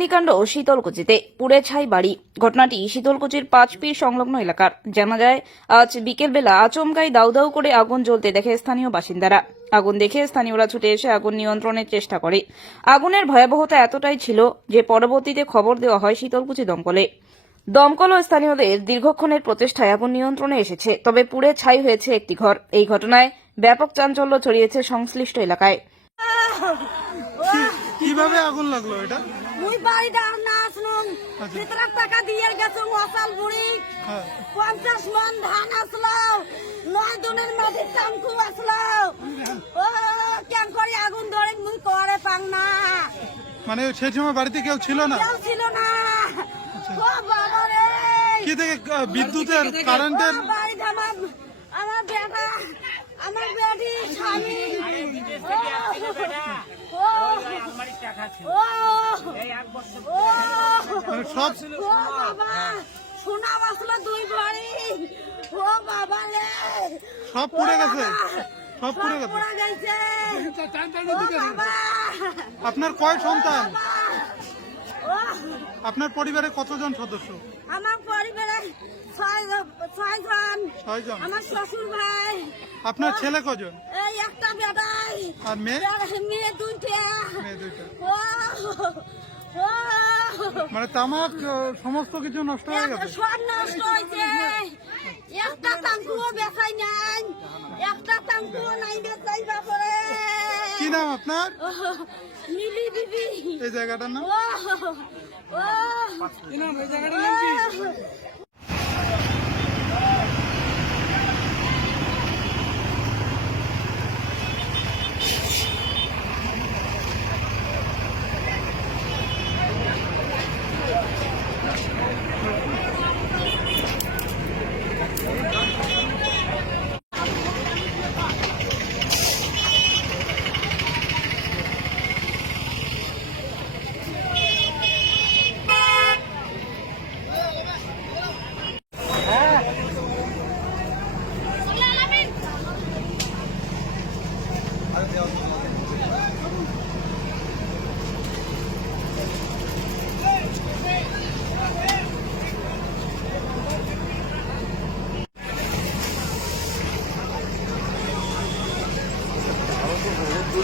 অগ্নিকাণ্ড শীতলকুচিতে পুড়ে ছাই বাড়ি। ঘটনাটি শীতলকুচির পাঁচপীর সংলগ্ন এলাকার। জানা যায়, আজ বিকেলবেলা আচমকাই দাউ দাউ করে আগুন জ্বলতে দেখে স্থানীয় বাসিন্দারা। আগুন দেখে স্থানীয়রা ছুটে এসে আগুন নিয়ন্ত্রণের চেষ্টা করে। আগুনের ভয়াবহতা এতটাই ছিল যে পরবর্তীতে খবর দেওয়া হয় শীতলকুচি দমকলে। দমকল ও স্থানীয়দের দীর্ঘক্ষণের প্রচেষ্টায় আগুন নিয়ন্ত্রণে এসেছে, তবে পুড়ে ছাই হয়েছে একটি ঘর। এই ঘটনায় ব্যাপক চাঞ্চল্য ছড়িয়েছে সংশ্লিষ্ট এলাকায়। কীভাবে আগুন লাগল এটা? মুই বাড়িটা না আসলুম ভিতরে টাকা দিয়ে গেছো মশাল বুড়ি। হ্যাঁ। পঞ্চাশ মন ধান আসলো। নয় দুনের মাটির টাঙ্কু আসলো। ও কেন করে আগুন ধরে মুই করে পাং না। মানে সেই সময় বাড়িতে কেউ ছিল না? কেউ ছিল না। ও বাবা রে। কি থেকে বিদ্যুতের কারেন্টের? আমার বেটা আমার বেটি স্বামী। সব ও সোনা বাসলো দুই ভরি। ও বাবা রে! সব পুড়ে গেছে। সব পুড়ে গেছে। আপনার কয় সন্তান? আপনার পরিবারে কতজন সদস্য? আমার পরিবারে ছয় ছয় জন। ছয় আমার শ্বশুর ভাই। আপনার ছেলে কজন? এই একটা বেটাই। আর মেয়ে? মেয়ে দুইটা। মেয়ে দুইটা। মানে তামাক সমস্ত কিছু নষ্ট হয়ে গেছে? সব নষ্ট হয়েছে। একটা টাঙ্কুও বেচাই নাই। একটা টাঙ্কুও নাই বেচাই বাপরে। কি নাম আপনার? নীলি বিবি এই জায়গাটার নাম? ও ও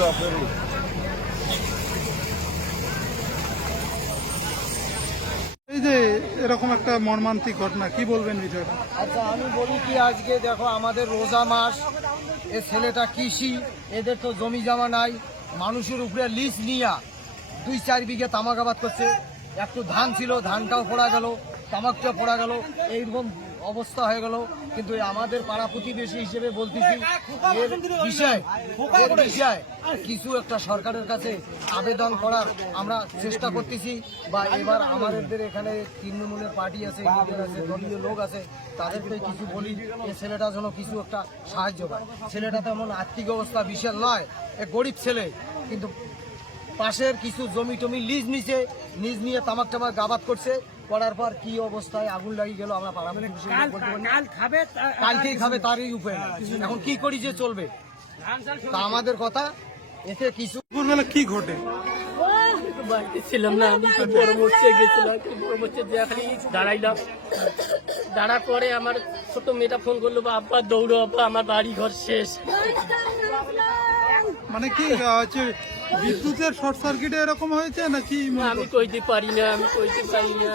এই যে এরকম একটা মর্মান্তিক ঘটনা, কি বলবেন বিষয়টা আচ্ছা আমি বলি কি, আজকে দেখো আমাদের রোজা মাস, এ ছেলেটা কৃষি, এদের তো জমি জমা নাই, মানুষের উপরে লিজ নিয়া দুই চার বিঘে তামাক আবাদ করছে। একটু ধান ছিল, ধানটাও পড়া গেল, তামাকটাও পড়া গেল, এইরকম অবস্থা হয়ে গেল। কিন্তু আমাদের পাড়া প্রতিবেশী হিসেবে বলতেছি এর বিষয় এর বিষয় কিছু একটা সরকারের কাছে আবেদন করার আমরা চেষ্টা করতেছি বা এবার আমাদের এখানে তৃণমূলের পার্টি আছে দলীয় লোক আছে তাদেরকে কিছু বলি যে ছেলেটা যেন কিছু একটা সাহায্য পায় ছেলেটা তেমন আর্থিক অবস্থা বিশাল নয় এ গরিব ছেলে কিন্তু পাশের কিছু জমি টমি লিজ নিছে লিজ নিয়ে তামাক টামাক গাবাত করছে করার পর কি অবস্থায় আগুন লাগিয়ে গেল আমরা পাড়া প্রতিবেশী লোক বলতে পারি না। কালকেই খাবে তারই উপায় নেই। এখন কি করি যে চলবে? তা আমাদের কথা এতে কিছু কি ঘটে? বাড়িতে ছিলাম না আমি তো বড় মোর্চে গেছিলাম তো বড় মোর্চে যে খালি দাঁড়াইলাম। দাঁড়ার পরে আমার ছোট মেয়েটা ফোন করল বা আব্বা দৌড়ো আব্বা আমার বাড়ি ঘর শেষ। মানে কি হচ্ছে বিদ্যুতের শর্ট সার্কিটে এরকম হয়েছে নাকি? আমি কইতে পারি না আমি কইতে পারি না।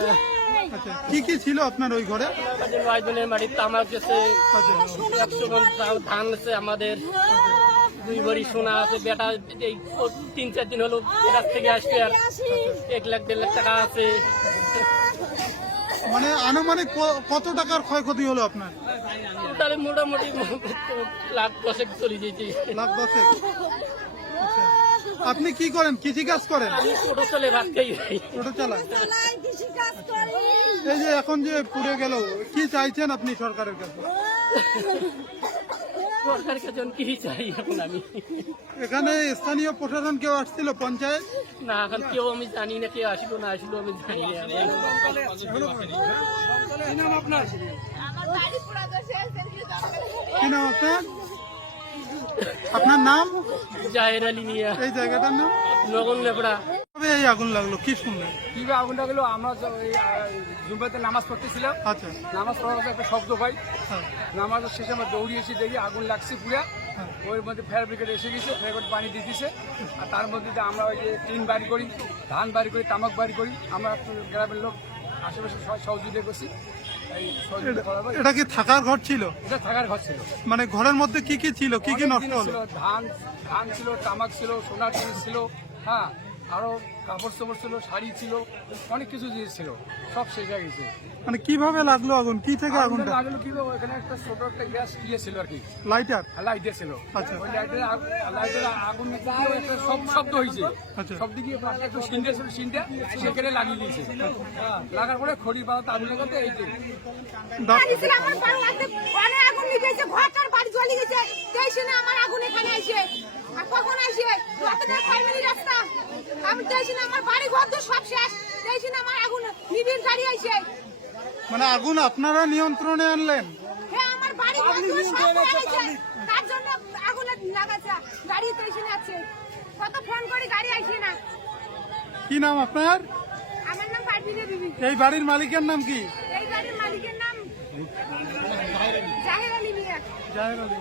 আচ্ছা কি কি ছিল আপনার ওই ঘরে? আমাদের বাড়ির তামাক গেছে একশো মন ধান- আছে আমাদের। দুই ভরি সোনা আছে বেটা এই তিন চার দিন হলো এরার থেকে আসবে আর এক লাখ দেড় লাখ টাকা আছে। মানে আনুমানিক কত টাকার ক্ষয়ক্ষতি হলো আপনার? তাহলে মোটামুটি লাখ দশেক চলে যেতে। লাখ দশেক। আচ্ছা। আপনি কি করেন? কৃষি কাজ করেন টোটো চলে ভাত খাই। টোটো চালান। চালাই কৃষি কাজ করি। এই যে এখন যে পুড়ে গেল কি চাইছেন আপনি সরকারের কাছে? সরকারের কাছে কি চাই এখন আমি? এখানে স্থানীয় প্রশাসন কেউ আসছিল পঞ্চায়েত? না এখন কেউ আমি জানি না কেউ আসলো না আসলো আমি জানি না কি নাম আপনার? আপনার নাম? জাহের আলী মিয়া। এই জায়গাটার নাম? নগন লেপড়া। এই আগুন লাগল? কি শুনলেন? কীভাবে আগুনটা গেলো আমরা জুম্বাতে নামাজ পড়তেছিলাম। আচ্ছা। নামাজ পড়ার পর একটা শব্দ পাই হ্যাঁ। নামাজের শেষে আমরা দৌড়িয়েছি দেখি আগুন লাগছে পুরা। ওর মধ্যে ফায়ার ব্রিগেড এসে গেছে ফায়ার ব্রিগেড পানি দিয়ে দিছে আর তার মধ্যে আমরা ওই যে টিন বাড়ি করি ধান বাড়ি করি তামাক বাড়ি করি আমরা গ্রামের লোক আশেপাশে সহযোগিতা করছি। এটা কি থাকার ঘর ছিল? এটা থাকার ঘর ছিল। মানে ঘরের মধ্যে কি কি ছিল? কি কি নষ্ট হলো? ছিল, ধান ধান ছিল তামাক ছিল সোনার জিনিস ছিল হ্যাঁ আরও কাপড় চোপড় ছিল শাড়ি ছিল অনেক কিছু জিনিস ছিল সব শেষ হয়ে গেছে। মানে কীভাবে লাগল আগুন? কি থেকে আগুনটা? লাগল কি ওখানে একটা ছোট একটা গ্যাস ইয়ে ছিল আর কি। লাইটার লাইট ছিল। আচ্ছা। ওই লাইটের আগ- লাইটের আগুন একটা শব- শব্দ হয়েছে। সব দিকে পাশে একটু সিন্ডে ছিল সিন্ডে। সেখানে লাগিয়ে দিয়েছে। লাগার পরে খড়ি পাতা আগুন লাগাতে এই যে। আমার আগুন নিভেছে ঘরটার বাড়ি জ্বলে গেছে। আমার আগুন এখানে আসে। আর কখন আসে? রাস্তা আমি আমার বাড়ি ঘর তো সব শেষ। দেখছি আমার আগুন নিবিড় গাড়ি আসে মানে আগুন আপনারা নিয়ন্ত্রণে আনলেন? হ্যাঁ আমার বাড়ি ঘর তো সব হয়েছে তার জন্য আগুন লাগাচ্ছে গাড়ি দেখছি আছে কত ফোন করি গাড়ি আসে না। কি নাম আপনার? আমার নাম পারবিনা বিবি। এই বাড়ির মালিকের নাম কি? এই গাড়ির মালিকের নাম জাহের আলী মিয়া জাহের আলী